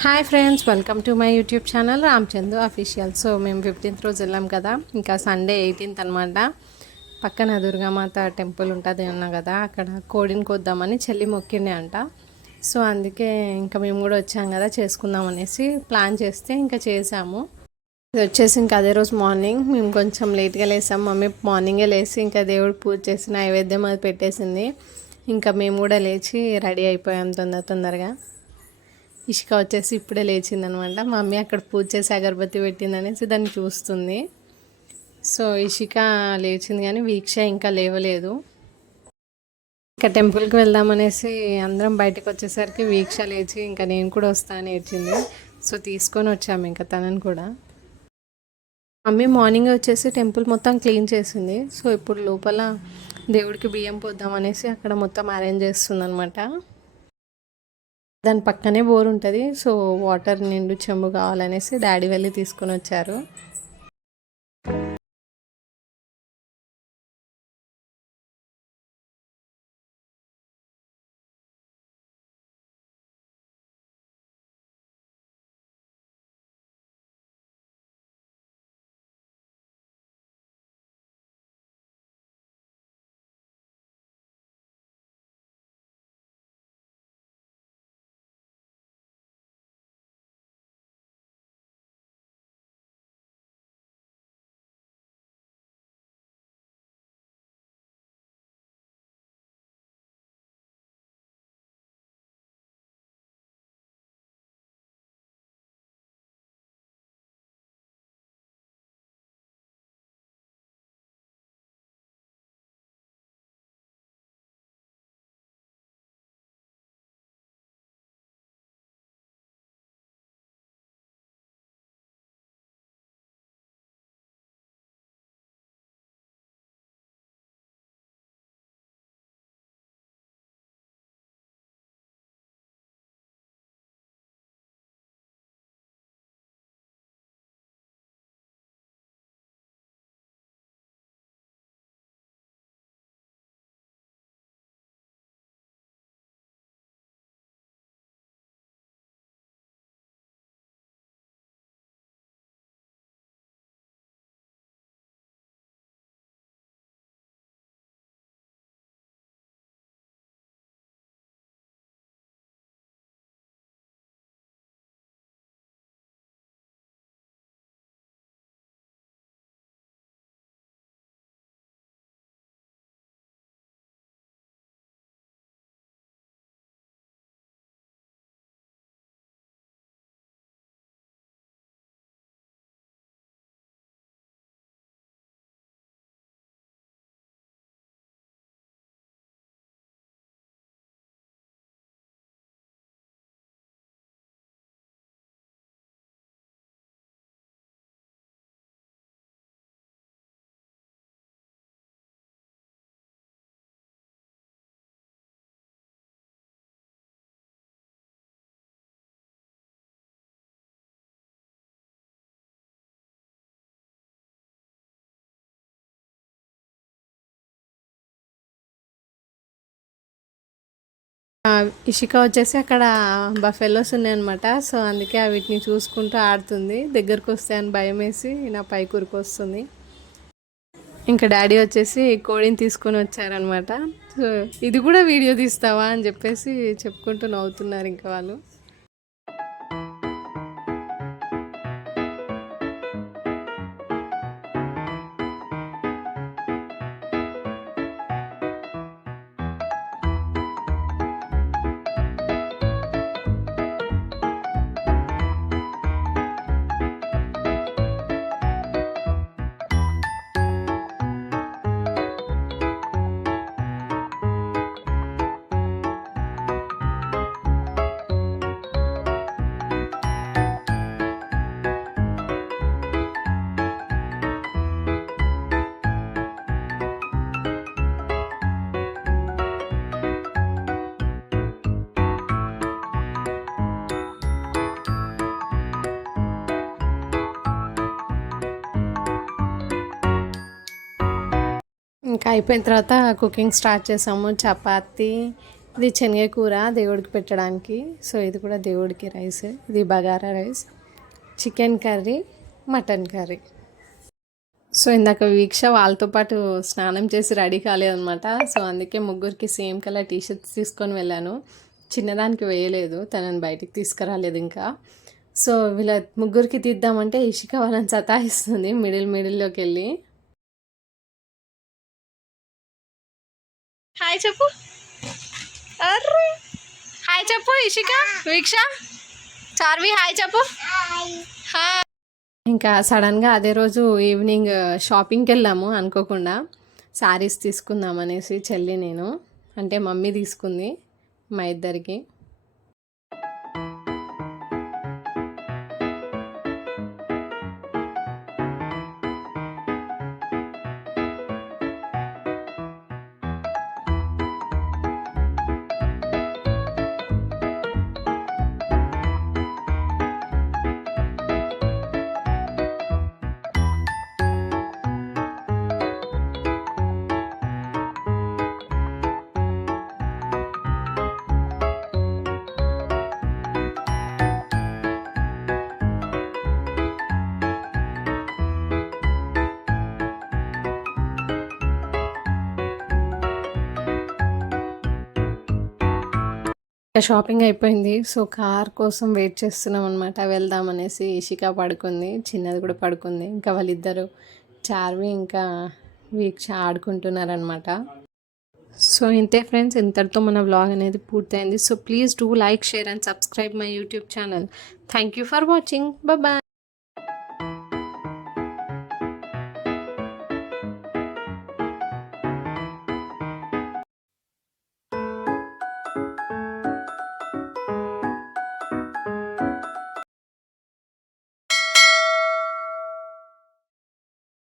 Hi friends, welcome to my YouTube channel Ramachandu official. So మేము 15th రోజు వెళ్ళాం కదా, ఇంకా సండే 18th అనమాట. పక్కన దుర్గామాత టెంపుల్ ఉంటుంది అన్నా కదా, అక్కడ కోడిని కొద్దామని చెల్లి మొక్కిండే అంట. సో అందుకే ఇంకా మేము కూడా వచ్చాం కదా, చేసుకుందాం అనేసి ప్లాన్ చేస్తే ఇంకా చేసాము. ఇది వచ్చేసి ఇంకా అదే రోజు మార్నింగ్ మేము కొంచెం లేట్గా లేసాం. మమ్మీ మార్నింగే లేచి ఇంకా దేవుడు పూజ చేసి నైవేద్యం అది పెట్టేసింది. ఇంకా మేము కూడా లేచి రెడీ అయిపోయాం తొందరగా. ఇష్క వచ్చేసి ఇప్పుడే లేచిందనమాట. మా మమ్మీ అక్కడ పూజ చేసి అగరబత్తి పెట్టిందనేసి దాన్ని చూస్తుంది. సో ఇషిక లేచింది కానీ వీక్ష ఇంకా లేవలేదు. ఇంకా టెంపుల్కి వెళ్దామనేసి అందరం బయటకు వచ్చేసరికి వీక్ష లేచి ఇంకా నేను కూడా వస్తాను ఏడ్చింది. సో తీసుకొని వచ్చాము ఇంకా తనని కూడా. మమ్మీ మార్నింగ్ వచ్చేసి టెంపుల్ మొత్తం క్లీన్ చేసింది. సో ఇప్పుడు లోపల దేవుడికి బియ్యం పోద్దామనేసి అక్కడ మొత్తం అరేంజ్ చేస్తుంది అనమాట. దాని పక్కనే బోర్ ఉంటుంది. సో వాటర్ నిండు చెంబు కావాలనేసి డాడీ వెళ్ళి తీసుకొని వచ్చారు. ఇషిక వచ్చేసి అక్కడ బఫెలోస్ ఉన్నాయన్నమాట. సో అందుకే వీటిని చూసుకుంటూ ఆడుతుంది. దగ్గరకు వస్తే అని భయం వేసి నా పై వస్తుంది. ఇంకా డాడీ వచ్చేసి కోడిని తీసుకొని వచ్చారనమాట. సో ఇది కూడా వీడియో తీస్తావా అని చెప్పేసి చెప్పుకుంటూ నవ్వుతున్నారు ఇంకా వాళ్ళు. ఇంకా అయిపోయిన తర్వాత కుకింగ్ స్టార్ట్ చేసాము. చపాతి, ఇది శనగ కూర దేవుడికి పెట్టడానికి. సో ఇది కూడా దేవుడికి రైస్. ఇది bagara rice, chicken curry, mutton curry. So ఇందాక వీక్ష వాళ్ళతో పాటు స్నానం చేసి రెడీ కాలేదనమాట. సో అందుకే ముగ్గురికి సేమ్ కలర్ టీషర్ట్స్ తీసుకొని వెళ్ళాను. చిన్నదానికి వేయలేదు, తనని బయటికి తీసుకురాలేదు ఇంకా. సో వీళ్ళ ముగ్గురికి తీద్దామంటే ఇషిక వాళ్ళని సతాయిస్తుంది మిడిల్లోకి వెళ్ళి. హాయ్ చెప్పు, హాయ్ చెప్పు ఇషిక, వీక్ష, చార్వి హాయ్ చెప్పు. హాయ్. ఇంకా సడన్గా అదే రోజు ఈవినింగ్ షాపింగ్కి వెళ్ళాము అనుకోకుండా. శారీస్ తీసుకుందాం అనేసి చెల్లి నేను, అంటే మమ్మీ తీసుకుంది మా ఇద్దరికి. షాపింగ్ అయిపోయింది. సో కార్ కోసం వెయిట్ చేస్తున్నాం అనమాట, వెళ్దామనేసి. ఇషిక పడుకుంది, చిన్నది కూడా పడుకుంది. ఇంకా వాళ్ళిద్దరు చార్వి ఇంకా వీక్ష ఆడుకుంటున్నారనమాట. సో ఇంతే ఫ్రెండ్స్, ఇంతటితో మన వ్లాగ్ అనేది పూర్తయింది. So please do like, share and subscribe my YouTube channel. Thank you for watching. Bye.